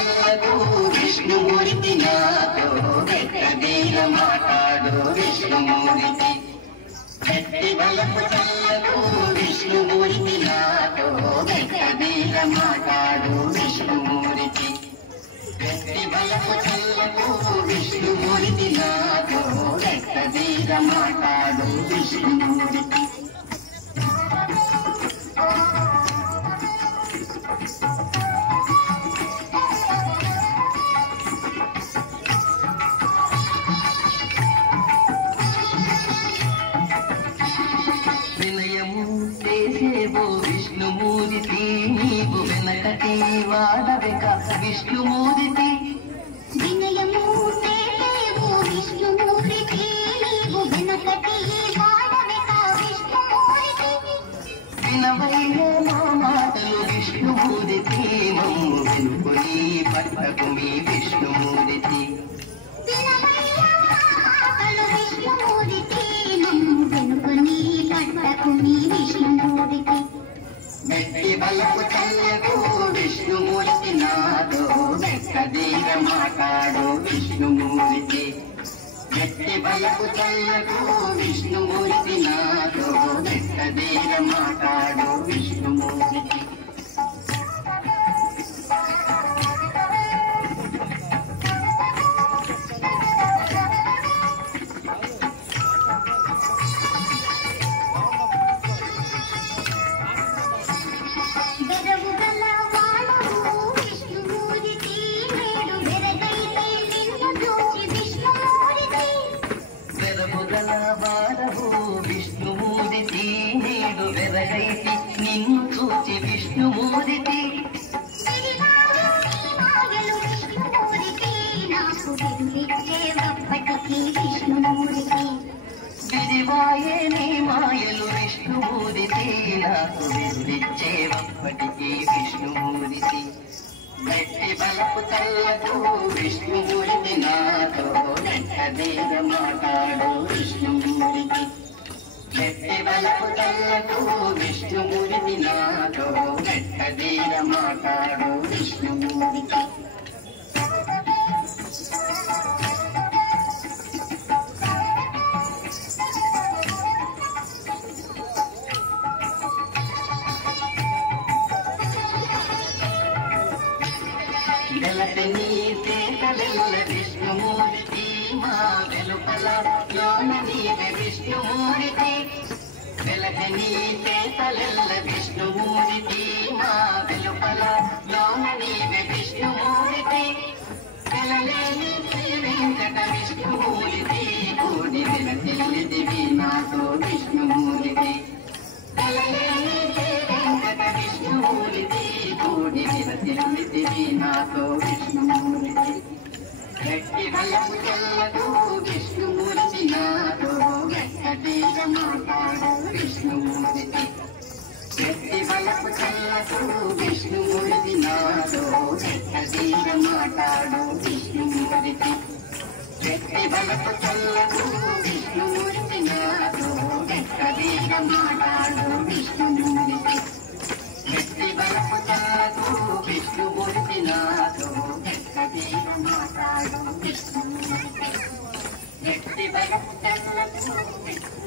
చల్లదు విష్ణుమూర్తి నాతో గట్టిగా మాట్లాడు విష్ణుమూర్తి. గట్టి బలపు చల్లదు విష్ణుమూర్తి నాతో గట్టిగా మాట్లాడు విష్ణుమూర్తి. గట్టి బలపు చల్లదు విష్ణుమూర్తి నాతో గట్టిగా మాట్లాడు విష్ణుమూర్తి. వినయము చేసేవో విష్ణుమూర్తి నీవు వెనకటి వాడవిక విష్ణుమూర్తి. వినయము చేసేవో విష్ణుమూర్తి నీవు వెనకటి వాడవిక విష్ణుమూర్తి. వినవైన నా మాటలు విష్ణుమూర్తి మమ్ము వెనుకొని పట్టకు మీ విష్ణుమూర్తి. గట్టి బలపు చల్లదు విష్ణుమూర్తి నాతో గట్టిగా మాట్లాడు విష్ణుమూర్తి. గట్టి బలపు చల్లదు విష్ణుమూర్తి నాతో గట్టిగా మాట్లాడు విష్ణుమూర్తి. వాడవు విష్ణుమూర్తి నేడు వెరగైతి నిన్ను చూచి విష్ణుమూర్తి. విరివాయే నీ మాయలు విష్ణుమూర్తి నాకు విరిచేవప్పటికీ విష్ణుమూర్తి. గట్టి బలపు చల్లదు విష్ణుమూర్తి నాతో గట్టిగా మాట్లాడు విష్ణుమూర్తి. గట్టి బలపు చల్లదు విష్ణుమూర్తి నాతో గట్టిగా మాట్లాడు విష్ణుమూర్తి. వెలటి నీ చేతలెల్ల విష్ణుమూర్తి మా వెలుపల లోన నీవే విష్ణుమూర్తి. వెలటి నీ చేతలెల్ల విష్ణుమూర్తి మా వెలుపల లోన నీవే విష్ణుమూర్తి. వెలలేని శ్రీ వెంకట విష్ణుమూర్తి కూడి వెలతిల్లిదివి నాతో విష్ణుమూర్తి. వెలలేని శ్రీ వెంకట విష్ణుమూర్తి కూడి వెలతిల్లిదివి నాతో విష్ణుమూర్తి. గట్టి బలపు చల్లదు విష్ణుమూర్తి నాతో గట్టిగా మాట్లాడు విష్ణుమూర్తి. గట్టి బలపు చల్లదు విష్ణుమూర్తి నాతో గట్టిగా మాట్లాడు విష్ణుమూర్తి. గట్టి బలపు చల్లదు విష్ణుమూర్తి నాతో గట్టిగా మాట్లాడు విష్ణుమూర్తి. గట్టి బలపు చల్లదు విష్ణుమూర్తి నాతో గట్టిగా మాట్లాడు విష్ణుమూర్తి. గట్టి బలపు చల్లదు